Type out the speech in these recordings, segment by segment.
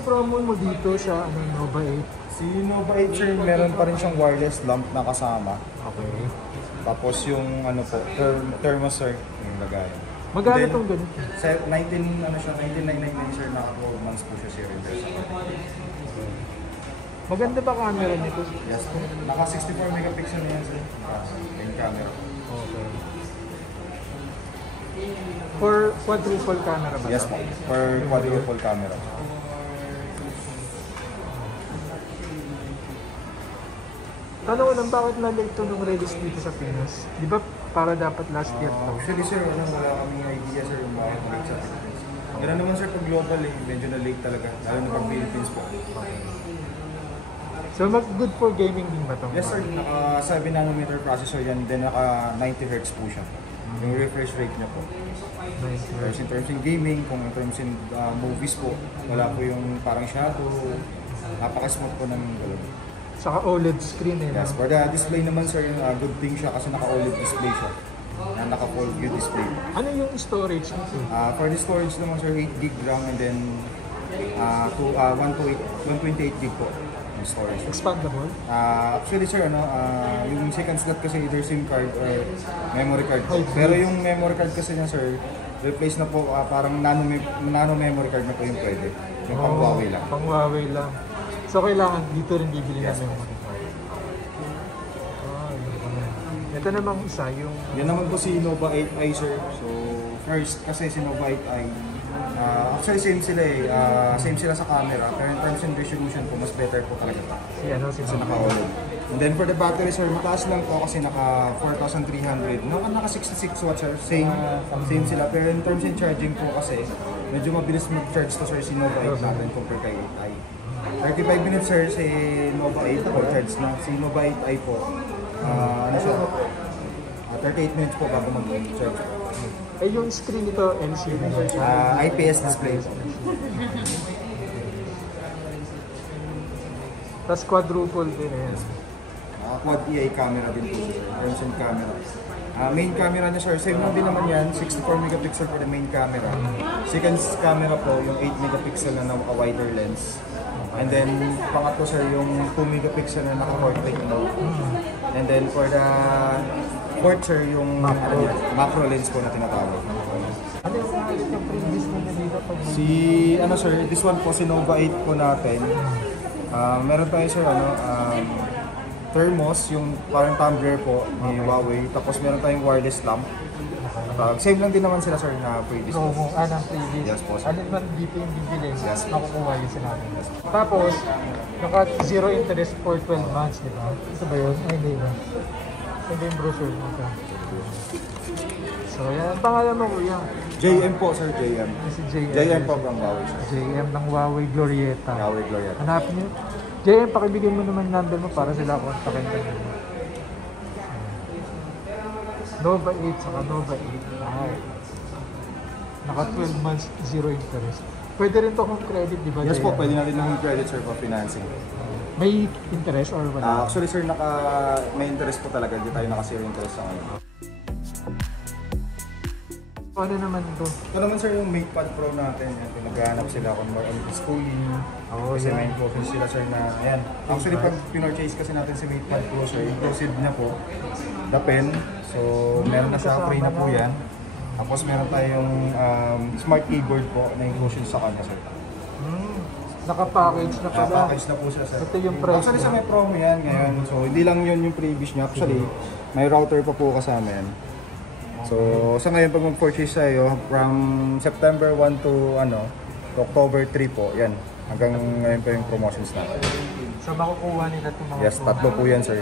yung promo mo dito sa ano, Nova 8? Si Nova 8 sir, meron pa rin siyang wireless lamp na kasama. Okay. Tapos yung ano po, thermos sir, yung lagayan. Magkano itong ganito? 1999 sir, naka 12 months po siya cylinder. Maganda ba camera nito? Yes po. Naka 64 megapixel na yan sir. Main camera. Okay. For quadruple camera ba? Yes po. For quadruple camera. Tanong ko lang, bakit na-late ito nung release dito sa Pinas? Di ba para dapat last year to? Actually sir, wala kaming idea sir yung bakit late sa Philippines. Ganoon naman sir pag global medyo na late talaga. Lalo na pag Philippines po. So good for gaming din ba ito? Yes sir, naka 7 nanometer processor yan, then naka 90 Hz po siya. Yung refresh rate niya po. Nice. In terms in gaming, kung in terms in movies po, wala po yung parang shadow. Napaka-smooth po ng gano'n. Saka OLED screen eh. Yes, for the display naman sir, yung good thing siya kasi naka-OLED display siya. Naka-full view display. Ano yung storage nito? For the storage naman sir, 8 gig RAM and then 128 gig po yung storage. Expandable? Actually sir, yung second slot kasi either SIM card or memory card. Pero yung memory card kasi niya sir, replace na po parang nano memory card na po yung pwede. Yung pang Huawei lang. Pang Huawei lang. So kailangan dito rin bibili na memory card. Ito namang isa yung... Yan naman po si Nova 8i sir. So first kasi si Nova 8i, actually same sila same sila sa camera. Pero in terms and resolution po, mas better po talaga ito. Kasi naka-OLED. And then for the battery sir, mataas lang po kasi naka 4,300. Naka 66 watts sir. Same sila. Pero in terms in charging po kasi, medyo mabilis mag-charge to sir si Nova 8 natin compare kay 8i. 35 minutes sir si Nova 8 po charge na. Si Nova 8i po, 38 minutes po bago mag-charge. Eh yung screen nito LCD. IPS display po. Tapos quadruple din eh. Quad EI camera din po sir. Frontend camera. Main camera niya sir, same lang din naman yan. 64 megapixel for the main camera. Second camera po, yung 8 megapixel na naka-wider lens. And then, pangatlo sir, yung 2 megapixel na naka-portrait mode. And then for the fourth sir, yung macro lens po na tinatawag. Ano yung previous mo na dito? Sir, this one po, si Nova 8 po natin. Meron tayo sir, thermos, yung parang tumbler po ni Huawei. Tapos meron tayong wireless lamp. Same lang din naman sila sir na previous. Ng previous. Yes po sir. Ano naman dito yung bibili? Yes. Nakukuha yung sinabi. Tapos, naka zero interest for 12 months, di ba? Ito ba yun? Ay, hindi ba? Hindi yung brochure mo ka. So, yan. Ang pangalan mo kuya? JM po sir, JM. Si JM. JM po from Huawei sir. JM ng Huawei Glorieta. Huawei Glorieta. Hanapin niyo. JM, pakibigyan mo naman number mo para sila kontakin ka nyo. Nova 8 saka Nova 8. Naka 12 months, zero interest. Pwede rin to kung credit, di ba? Yes po, pwede natin ng credit sir for financing. May interest or wala? Actually sir, may interest po talaga. Hindi tayo naka-zero interest sa ngayon. Ano naman ito? Ito naman sir yung MatePad Pro natin. Yan, naghahanap sila kung more on schooling. Kasi may profile sila sir na, ayan. Actually pag pinorchase kasi natin si MatePad Pro sir, inclusive na po the pen. So meron na siya, free na po yan. Tapos meron tayong smart keyboard po na inclusion sa kanya sir. Naka-package na pala. Naka-package na po siya sir. Ito yung price. Actually sa may promo yan ngayon. So hindi lang yun yung previous niya. Actually may router pa po kasama yan. So sa ngayon pag mag-purchase tayo from September 1 to October 3 po, yan. Hanggang ngayon pa yung promotions natin. So makukuha nila itong mga Yes, tatlo po yan sir.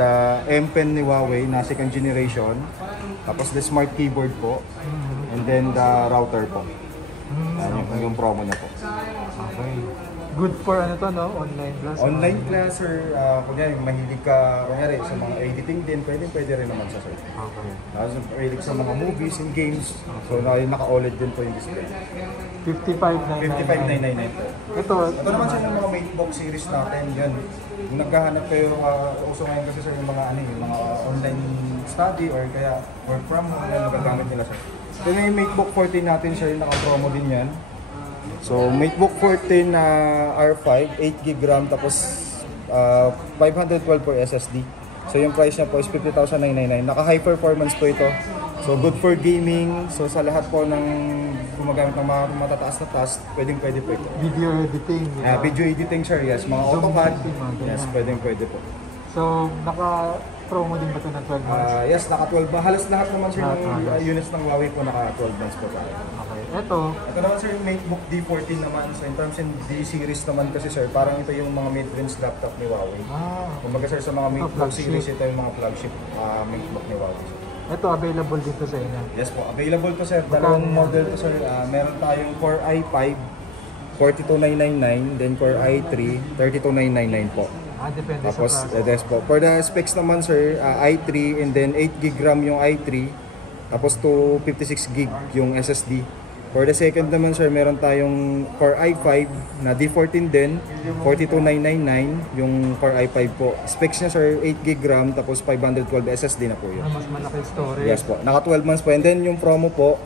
The M Pen ni Huawei na second generation. Tapos the smart keyboard po. And then the router po. Yan yung promo na po. Okay. Good for online class. Online class sir, kunyari mahilig ka sa mga editing din, pwede rin naman sa sir. Okay. Mahilig sa mga movies and games. So naka-OLED din po yung display. 55,999 po. Ito Naman sir yung mga MateBook series natin, yan. Kung naghahanap kayo, uso ngayon kasi sir yung mga mga online study or kaya work from home, yan magagamit nila sir. Ito yung MateBook 14 natin sir, naka-promo din yan. So MateBook 14 na R5, 8GB RAM, tapos 512 per SSD. So yung price niya po is 50,999. Naka high performance po ito. So good for gaming. So sa lahat po ng gumagamit ng mga matataas na task, pwede po ito. Video editing. Video editing sir, yes. Mga AutoCAD, yes, pwede po. So naka-promo din ba ito ng 12 months? Yes, naka 12 months. Halos lahat naman sir ng units ng Huawei po naka 12 months po tayo. Okay. Ito naman sir yung MateBook D14 naman. So in terms in D-series naman kasi sir, parang ito yung mga mid-range laptop ni Huawei. Kumbaga sir sa mga MateBook series, ito yung mga flagship MateBook ni Huawei. Ito available dito sa inyo? Yes po, available po sir. Dalawang model to sir. Meron tayong Core i5, 42,999, then Core i3, 32,999 po. Depende Tapos, sa price. yes po. For the specs naman sir, i3 and then 8GB RAM yung i3, tapos 256GB yung SSD. For the second naman sir, meron tayong Core i5 na D14 din, 42,999 yung Core i5 po. Specs niya sir, 8GB RAM tapos 512 SSD na po yun. Mas malaki storage. Yes po, naka 12 months po. And then yung promo po,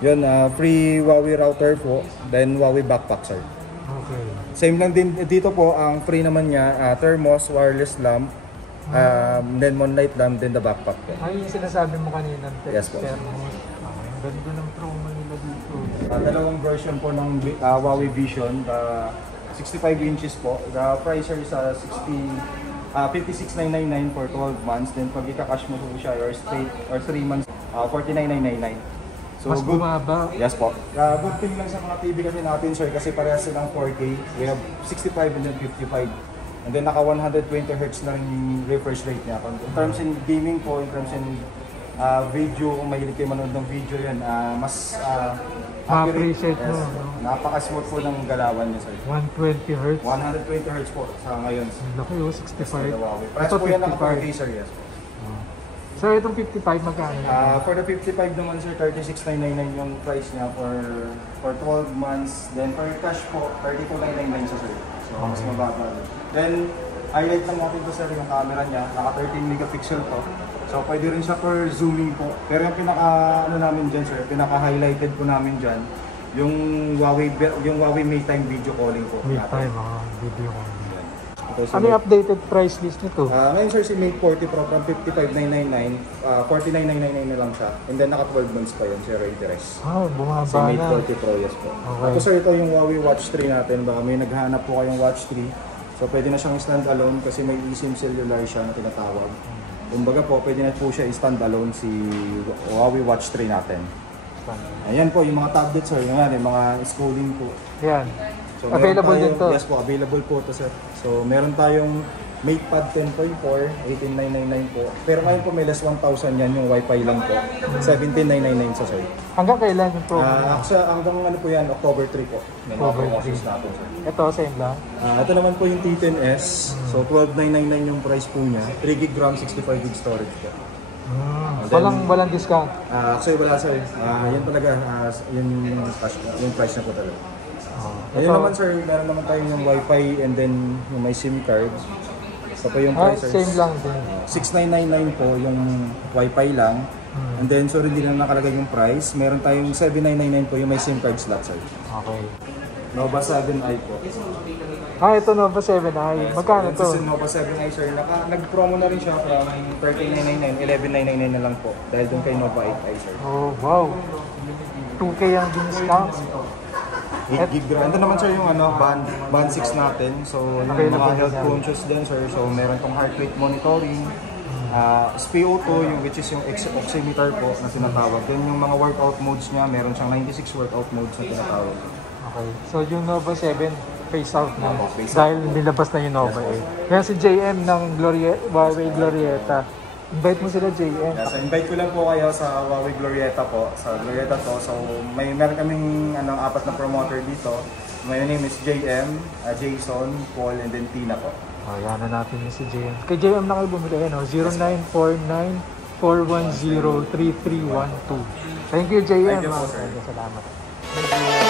yun, free Huawei router po, then Huawei backpack sir. Okay. Same lang din dito po, ang free naman niya, thermos, wireless lamp, then moonlight lamp, then the backpack po. Ay, yung sinasabi mo kanina, Yes po. thermos. Ganda ng promo nila dito. Dalawang version po ng Huawei Vision, 65 inches po. The price is 56,999 for 12 months. Then pag ika-cash mo po siya or 3 months, 49,999. So Mas good. bumaba. Yes po. Good thing lang sa mga TV kasi natin sir, kasi parehas silang 4K. We have 65 and then 55. And then naka 120Hz na rin yung refresh rate niya. In terms in gaming po, in terms in video, kung mahilig kayo manood ng video yan, mas Ma-appreciate yes. mo. No? Napaka-smooth po ng galawan niya sir. 120 Hz. 120Hz po sa ngayon. Laki oh, 65. Price po yan ng 4K sir, yes po. Sir, itong 55 magkano? For the 55 naman sir, 36,999 yung price niya for 12 months. Then for cash po, 32,999 siya sir. So mas mababa. Then highlight lang natin to sir yung camera niya, naka 13 megapixel po. So pwede rin siya for zooming po. Pero yung namin diyan sir, pinaka-highlighted po namin diyan yung Huawei Maytime video calling po. Maytime, video calling. Ito, Ano yung updated price list nito? ngayon sir, si Mate 40 Pro from 55,999, 49,999 na lang siya. And then naka 12 months pa yun, zero interest. Bumaba Si Mate na. 40 Pro, yes po. Okay. Tapos sir, ito yung Huawei Watch 3 natin. Baka may naghahanap po kayong Watch 3. So pwede na siyang stand-alone kasi may eSIM cellular siya na tinatawag. Kumbaga po, pwede na po siya stand-alone si Huawei Watch 3 natin. Ayan po, yung mga tablets sir, yung mga schooling po. Yan. So, Available din to? Yes po, available po to sir. So meron tayong MatePad 10.4, 18,999 po. Pero ngayon po may less 1,000 yan, yung Wi-Fi lang po. 17,999 sa sir. Hanggang kailan yung promo? Hanggang ano po yan, October 3 po. October 3. Natin, sir. Ito, same lang. Ito naman po yung T10S. So 12,999 yung price po niya. 3GB RAM, 65GB storage po. Walang discount. Actually wala sir. Yan talaga, yun yung price na po talaga. Ayun naman sir, meron naman tayo yung Wi-Fi and then yung may SIM card. So po yung price sir. Same lang din. 6,999 po yung Wi-Fi lang. And then so hindi na nakalagay yung price. Meron tayong 7,999 po yung may SIM card slot sir. Okay. Nova 7i po. Ito Nova 7i. Magkano to? Ito si Nova 7i sir. Nag-promo na rin siya from 13,999, 11,999 na lang po. Dahil doon kay Nova 8i sir. Oh, wow. 2K ang discount. 8GB RAM. Ito naman sir yung band 6 natin. So yung mga health conscious din sir. So meron tong heart rate monitoring. SpO2 yung which is yung oximeter po na tinatawag. Then yung mga workout modes niya, meron siyang 96 workout modes na tinatawag. Okay. So yung Nova 7 phase out na. Phase out. Dahil nilabas na yung Nova 8. Kaya si JM ng Huawei Glorieta. Invite mo sila JM. So invite ko lang po kayo sa Huawei Glorieta po. Sa Glorieta to. So meron kaming 4 na promoter dito. My name is JM, Jason, Paul, and then Tina po. Yan na natin yung si JM. Kay JM na kayo bumili. 0949-410-3312. Thank you JM. Thank you po sir. Salamat. Thank you.